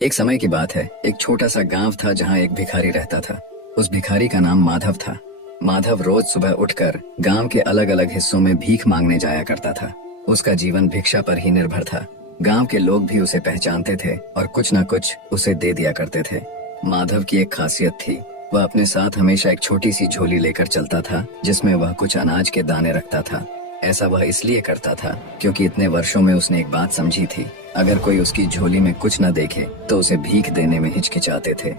एक समय की बात है। एक छोटा सा गांव था जहां एक भिखारी रहता था। उस भिखारी का नाम माधव था। माधव रोज सुबह उठकर गांव के अलग अलग हिस्सों में भीख मांगने जाया करता था। उसका जीवन भिक्षा पर ही निर्भर था। गांव के लोग भी उसे पहचानते थे और कुछ न कुछ उसे दे दिया करते थे। माधव की एक खासियत थी, वह अपने साथ हमेशा एक छोटी सी झोली लेकर चलता था जिसमें वह कुछ अनाज के दाने रखता था। ऐसा वह इसलिए करता था क्योंकि इतने वर्षों में उसने एक बात समझी थी, अगर कोई उसकी झोली में कुछ न देखे तो उसे भीख देने में हिचकिचाते थे।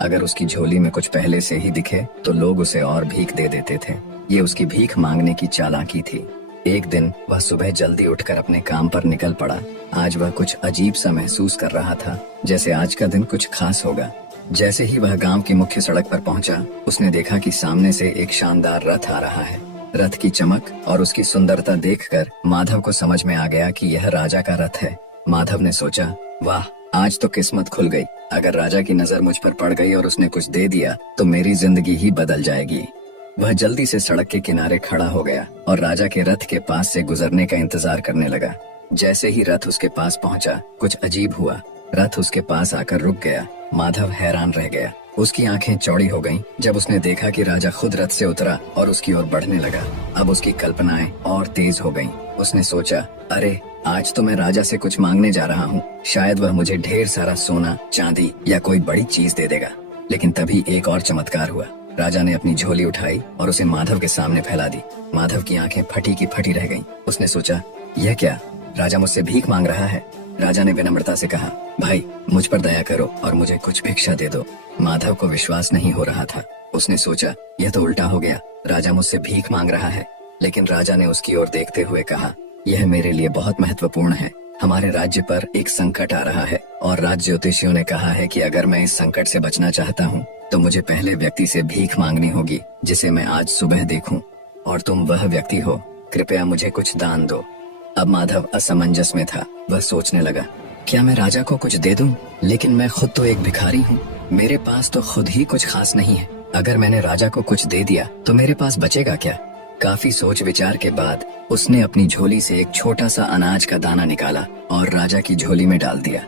अगर उसकी झोली में कुछ पहले से ही दिखे तो लोग उसे और भीख दे देते थे। ये उसकी भीख मांगने की चालाकी थी। एक दिन वह सुबह जल्दी उठकर अपने काम पर निकल पड़ा। आज वह कुछ अजीब सा महसूस कर रहा था, जैसे आज का दिन कुछ खास होगा। जैसे ही वह गांव की मुख्य सड़क पर पहुंचा, उसने देखा कि सामने से एक शानदार रथ आ रहा है। रथ की चमक और उसकी सुंदरता देखकर माधव को समझ में आ गया कि यह राजा का रथ है। माधव ने सोचा, वाह, आज तो किस्मत खुल गई। अगर राजा की नजर मुझ पर पड़ गई और उसने कुछ दे दिया तो मेरी जिंदगी ही बदल जाएगी। वह जल्दी से सड़क के किनारे खड़ा हो गया और राजा के रथ के पास से गुजरने का इंतजार करने लगा। जैसे ही रथ उसके पास पहुंचा, कुछ अजीब हुआ। रथ उसके पास आकर रुक गया। माधव हैरान रह गया। उसकी आंखें चौड़ी हो गईं जब उसने देखा कि राजा खुद रथ से उतरा और उसकी ओर बढ़ने लगा। अब उसकी कल्पनाएं और तेज हो गईं। उसने सोचा, अरे, आज तो मैं राजा से कुछ मांगने जा रहा हूँ। शायद वह मुझे ढेर सारा सोना, चांदी या कोई बड़ी चीज दे देगा। लेकिन तभी एक और चमत्कार हुआ। राजा ने अपनी झोली उठाई और उसे माधव के सामने फैला दी। माधव की आंखें फटी की फटी रह गईं। उसने सोचा, यह क्या, राजा मुझसे भीख मांग रहा है। राजा ने विनम्रता से कहा, भाई, मुझ पर दया करो और मुझे कुछ भिक्षा दे दो। माधव को विश्वास नहीं हो रहा था। उसने सोचा, यह तो उल्टा हो गया, राजा मुझसे भीख मांग रहा है। लेकिन राजा ने उसकी ओर देखते हुए कहा, यह मेरे लिए बहुत महत्वपूर्ण है। हमारे राज्य पर एक संकट आ रहा है और राज ज्योतिषियों ने कहा है कि अगर मैं इस संकट से बचना चाहता हूँ तो मुझे पहले व्यक्ति से भीख मांगनी होगी जिसे मैं आज सुबह देखूं, और तुम वह व्यक्ति हो। कृपया मुझे कुछ दान दो। अब माधव असमंजस में था। वह सोचने लगा, क्या मैं राजा को कुछ दे दूं? लेकिन मैं खुद तो एक भिखारी हूँ। मेरे पास तो खुद ही कुछ खास नहीं है। अगर मैंने राजा को कुछ दे दिया तो मेरे पास बचेगा क्या? काफी सोच विचार के बाद उसने अपनी झोली से एक छोटा सा अनाज का दाना निकाला और राजा की झोली में डाल दिया।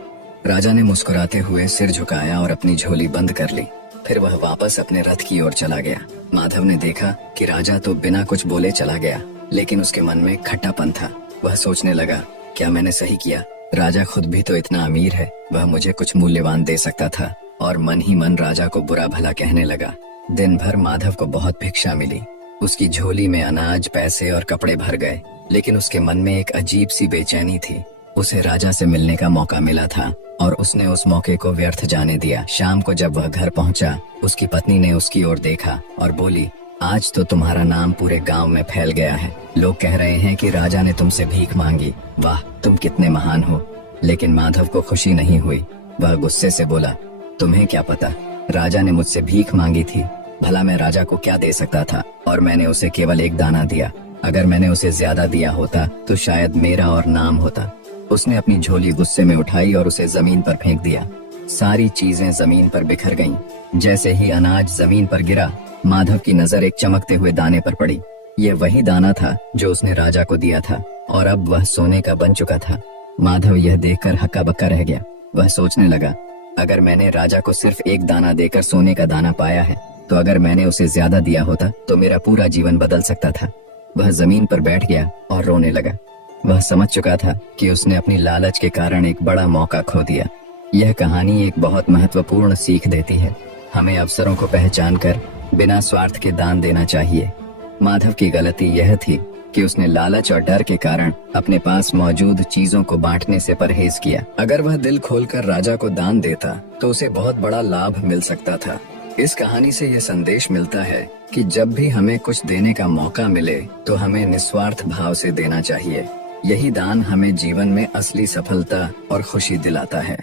राजा ने मुस्कुराते हुए सिर झुकाया और अपनी झोली बंद कर ली। फिर वह वापस अपने रथ की ओर चला गया। माधव ने देखा कि राजा तो बिना कुछ बोले चला गया, लेकिन उसके मन में खट्टापन था। वह सोचने लगा, क्या मैंने सही किया? राजा खुद भी तो इतना अमीर है, वह मुझे कुछ मूल्यवान दे सकता था। और मन ही मन राजा को बुरा भला कहने लगा। दिन भर माधव को बहुत भिक्षा मिली। उसकी झोली में अनाज, पैसे और कपड़े भर गए, लेकिन उसके मन में एक अजीब सी बेचैनी थी। उसे राजा से मिलने का मौका मिला था और उसने उस मौके को व्यर्थ जाने दिया। शाम को जब वह घर पहुंचा, उसकी पत्नी ने उसकी ओर देखा और बोली, आज तो तुम्हारा नाम पूरे गांव में फैल गया है। लोग कह रहे हैं कि राजा ने तुमसे भीख मांगी। वाह, तुम कितने महान हो। लेकिन माधव को खुशी नहीं हुई। वह गुस्से से बोला, तुम्हें क्या पता, राजा ने मुझसे भीख मांगी थी। भला मैं राजा को क्या दे सकता था, और मैंने उसे केवल एक दाना दिया। अगर मैंने उसे ज्यादा दिया होता तो शायद मेरा और नाम होता। उसने अपनी झोली गुस्से में उठाई और उसे जमीन पर फेंक दिया। सारी चीजें जमीन पर बिखर गईं। जैसे ही अनाज जमीन पर गिरा, माधव की नजर एक चमकते हुए दाने पर पड़ी। यह वही दाना था जो उसने राजा को दिया था और अब वह सोने का बन चुका था। माधव यह देखकर हक्का बक्का रह गया। वह सोचने लगा, अगर मैंने राजा को सिर्फ एक दाना देकर सोने का दाना पाया है, तो अगर मैंने उसे ज्यादा दिया होता तो मेरा पूरा जीवन बदल सकता था। वह जमीन पर बैठ गया और रोने लगा। वह समझ चुका था कि उसने अपनी लालच के कारण एक बड़ा मौका खो दिया। यह कहानी एक बहुत महत्वपूर्ण सीख देती है। हमें अवसरों को पहचान कर बिना स्वार्थ के दान देना चाहिए। माधव की गलती यह थी कि उसने लालच और डर के कारण अपने पास मौजूद चीजों को बांटने से परहेज किया। अगर वह दिल खोलकर राजा को दान देता तो उसे बहुत बड़ा लाभ मिल सकता था। इस कहानी से यह संदेश मिलता है कि जब भी हमें कुछ देने का मौका मिले तो हमें निस्वार्थ भाव से देना चाहिए। यही दान हमें जीवन में असली सफलता और खुशी दिलाता है।